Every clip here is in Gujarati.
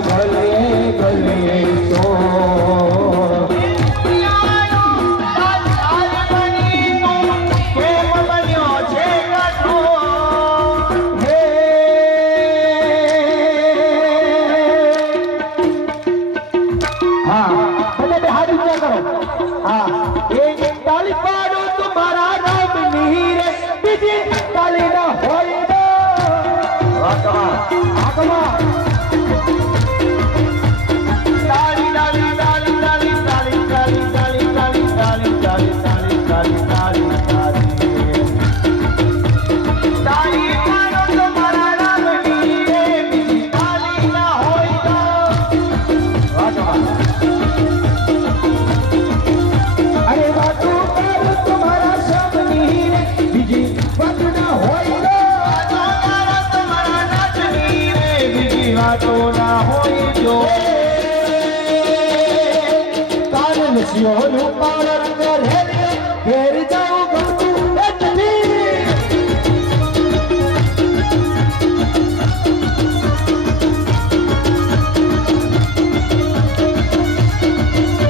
ગલીએ ગલીએ શોર નસીઓનું પારણ કરે ઘેર જાઉં ગમતું નથી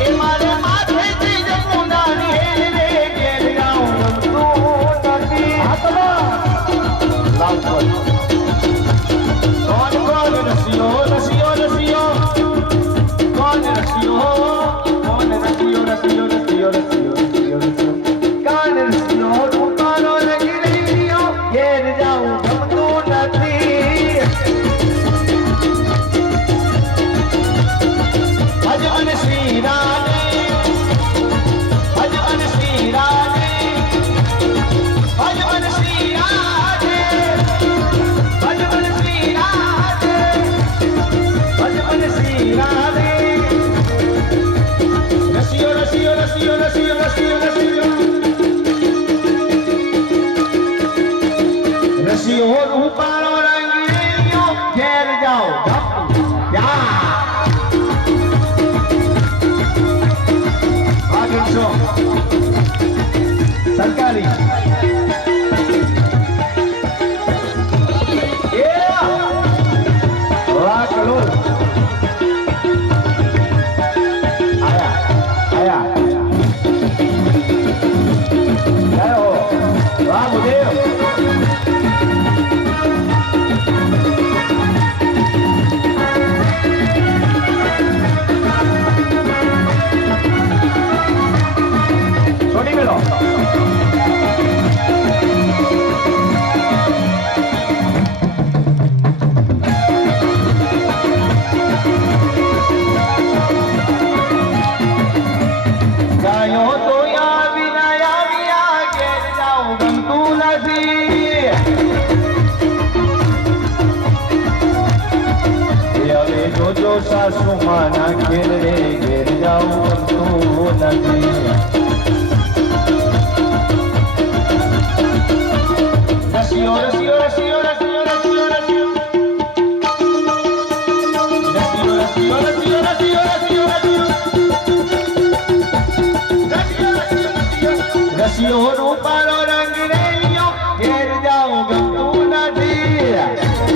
એ મારે માથેથી જ મુંડાની હેરે ઘેર જાઉં ગમતું નથી હાથમાં કોણ નસીઓ નસીઓ નસીઓ કોણ નસીઓ સરકારી લાકડો આયા વાહ મુદેવ છોડી મેલો સાસુ માના ઘેર રે ઘેર જાઉં તું નથી રસિયો રસિયો રસિયો રસિયો રસિયો રસિયો રસિયો રસિયો રસિયો રસિયો રસિયો રસિયો રૂપાળો રંગ રેલિયો ઘેર જાઉં ગમતું નથી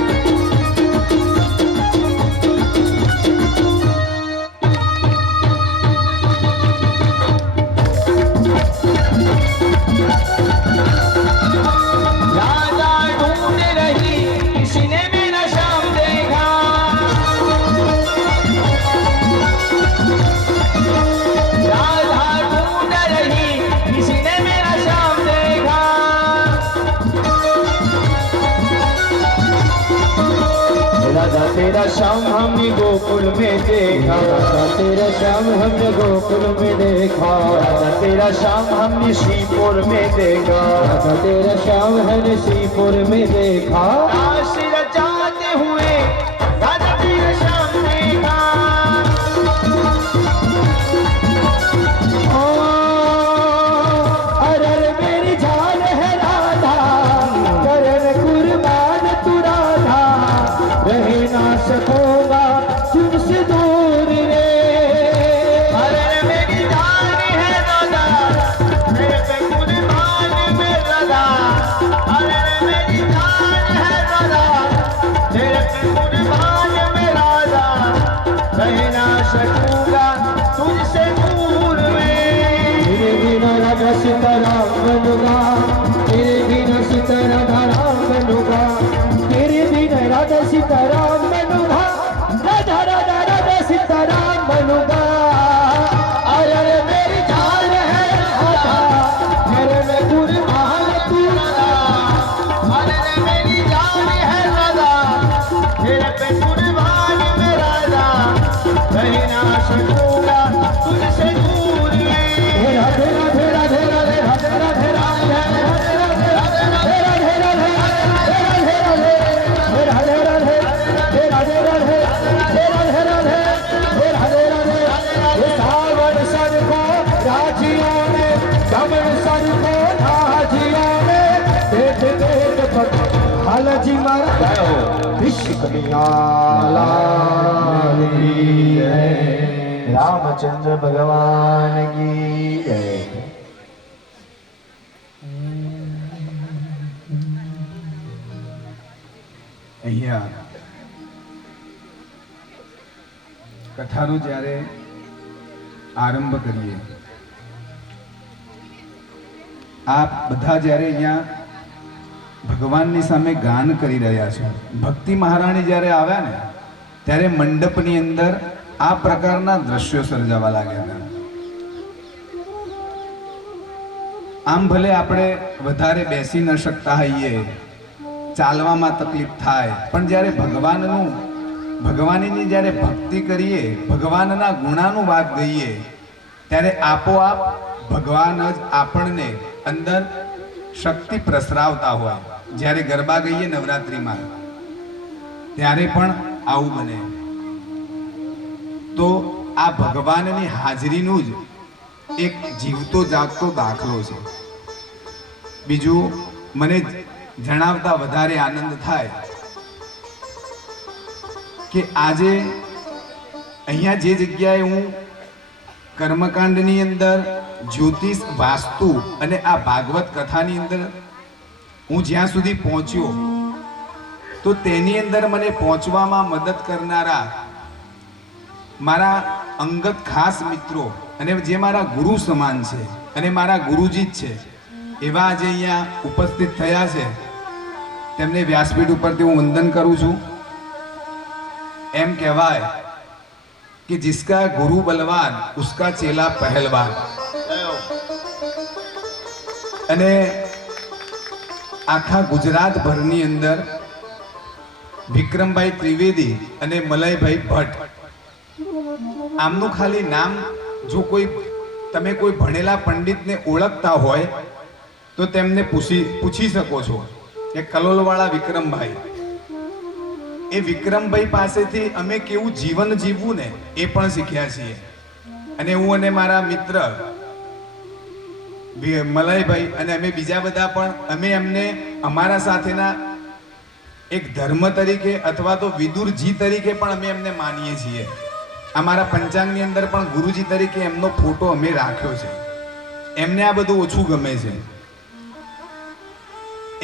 तेरा शाम हमने गोकुल में देखा तेरा शाम हमने गोकुल में देखा तेरा शाम हमने श्रीपुर में देखा तेरा शाम हमने श्रीपुर में देखा रचाते हुए तेरा शाम देखा अरे मेरी जान है राधा करण कुर्बान तू राधा रहे ना सकूंगा तुमसे दूर रे अरे मेरी जान है राधा मेरे पे कुर्बान में राधा अरे मेरी जान है राधा मेरे पे कुर्बान में राधा राधा सीताराम बनूंगा, तेरे बिन सीता राधा राम बनूंगा, तेरे बिन राधा सीताराम बनूंगा, राधा राधा राधा सीताराम बनूंगा। अरे मेरी जान है राधा, मेरे में कुर्बान तू राधा। अरे मेरी जान है राधा, तेरे पे कुर्बान में राधा, रह ना सकूंगा तुझसे दूर में। राधे राधे राधे राधे राधे राधे राधे राधे राधे राधे राधे राधे राधे राधे राधे राधे राधे राधे राधे। सावन सर को राजियों ने, सावन सर को राजियों ने, देख देख पग हालाजी मारा विश्व कल्याण है। रामचंद्र भगवान की जय। અહીંયા કથાનો જ્યારે આરંભ કરીએ, આપ બધા જ્યારે અહીંયા ભગવાનની સામે ગાન કરી રહ્યા છો, ભક્તિ મહારાણી જ્યારે આવ્યા ને ત્યારે મંડપની અંદર આ પ્રકારના દ્રશ્યો સર્જાવા લાગ્યા હતા. આમ ભલે આપણે વધારે બેસી ન શકતા હોઈએ, ચાલવામાં તકલીફ થાય, પણ જ્યારે ભગવાનની જ્યારે ભક્તિ કરીએ, ભગવાનના ગુણાનું વાત ગઈએ, ત્યારે આપોઆપ ભગવાન જ આપણને અંદર શક્તિ પ્રસરાવતા હોય. જ્યારે ગરબા ગઈએ નવરાત્રિમાં ત્યારે પણ આવું બને. તો આ ભગવાનની હાજરીનું જ એક જીવતો જાગતો દાખલો છે. બીજું મને જણાવતા વધારે આનંદ થાય કે આજે અહીંયા જે જગ્યાએ હું કર્મકાંડની અંદર, જ્યોતિષ, વાસ્તુ અને આ ભાગવત કથાની અંદર હું જ્યાં સુધી પહોંચ્યો, તો તેની અંદર મને પહોંચવામાં મદદ કરનારા મારા અંગત ખાસ મિત્રો અને જે મારા ગુરુ સમાન છે અને મારા ગુરુજી જ છે, એવા આજે અહીંયા ઉપસ્થિત થયા છે. તેમને વ્યાસપીઠ ઉપરથી હું વંદન કરું છું. એમ કહેવાય કે જિસકા ગુરુ બલવાન ઉસકા ચેલા પહેલવાન. અને આખા ગુજરાત ભરની અંદર વિક્રમભાઈ ત્રિવેદી અને મલયભાઈ ભટ્ટ, આમનું ખાલી નામ જો તમે કોઈ ભણેલા પંડિતને ઓળખતા હોય તો તેમને પૂછી શકો છો કે કલોલવાળા વિક્રમભાઈ. એ વિક્રમભાઈ પાસેથી અમે કેવું જીવન જીવવું ને એ પણ શીખ્યા છીએ. અને હું અને મારા મિત્ર મલયભાઈ અને અમે બીજા બધા પણ અમે એમને અમારા સાથેના એક ધર્મ તરીકે અથવા તો વિદુરજી તરીકે પણ અમે એમને માનીએ છીએ. અમારા પંચાંગની અંદર પણ ગુરુજી તરીકે એમનો ફોટો અમે રાખ્યો છે. એમને આ બધું ઓછું ગમે છે.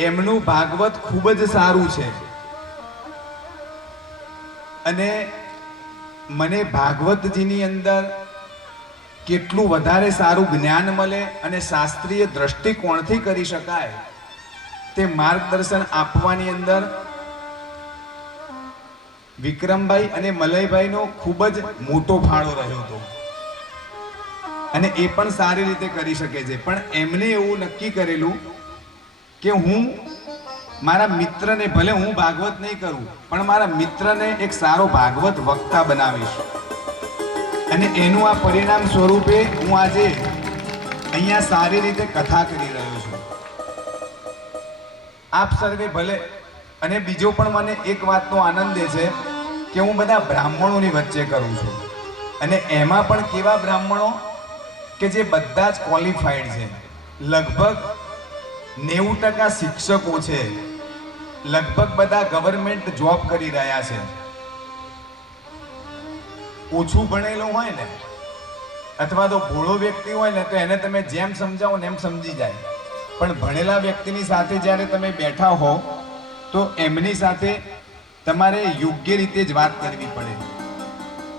એમનું ભાગવત ખૂબ જ સારું છે અને મને ભાગવતજીની અંદર કેટલું વધારે સારું જ્ઞાન મળે અને શાસ્ત્રીય દ્રષ્ટિકોણથી કરી શકાય તે માર્ગદર્શન આપવાની અંદર વિક્રમભાઈ અને મલયભાઈનો ખૂબ જ મોટો ફાળો રહ્યો હતો. અને એ પણ સારી રીતે કરી શકે છે. પણ એમને એવું નક્કી કરેલું કે હું મારા મિત્રને, ભલે હું ભાગવત નહીં કરું પણ મારા મિત્રને એક સારો ભાગવત વક્તા બનાવીશ. અને એનું આ પરિણામ સ્વરૂપે હું આજે અહીંયા સારી રીતે કથા કરી રહ્યો છું. આપ સર્વે ભલે. અને બીજો પણ મને એક વાતનો આનંદ છે કે હું બધા બ્રાહ્મણોની વચ્ચે કરું છું. અને એમાં પણ કેવા બ્રાહ્મણો કે જે બધા જ ક્વોલિફાઈડ છે. લગભગ 90% શિક્ષકો છે, લગભગ બધા ગવર્મેન્ટ જોબ કરી રહ્યા છે. ઓછું ભણેલો હોય ને અથવા તો ભોળો વ્યક્તિ હોય ને તો એને તમે જેમ સમજાવો ને એમ સમજી જાય. પણ ભણેલા વ્યક્તિની સાથે જ્યારે તમે બેઠા હો તો એમની સાથે તમારે યોગ્ય રીતે જ વાત કરવી પડે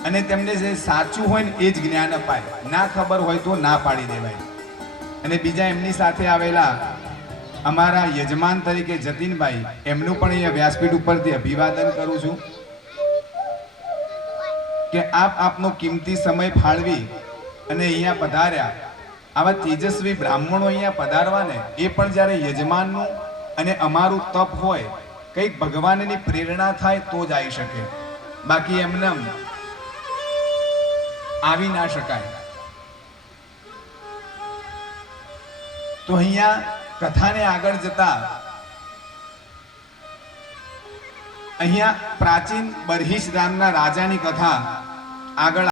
અને તેમને જે સાચું હોય ને એ જ જ્ઞાન અપાય. ના ખબર હોય તો ના પાડી દેવાય. અને બીજા એમની સાથે આવેલા અમારા યજમાન તરીકે જતીનભાઈ, એમનું પણ અહીંયા વ્યાસપીઠ ઉપરથી અભિવાદન કરું છું કે આપ આપનો કિંમતી સમય ફાળવી અને અહીંયા પધાર્યા. આવા તેજસ્વી બ્રાહ્મણો અહીંયા પધારવા ને, એ પણ જ્યારે યજમાનનું અને અમારું તપ હોય, કંઈક ભગવાનની પ્રેરણા થાય તો જ આવી શકે, બાકી એમને આવી ના શકાય. તો અહીંયા કથાને આગળ જતા અહીંયા પ્રાચીન બરહીશ ગામના રાજાની કથા આગળ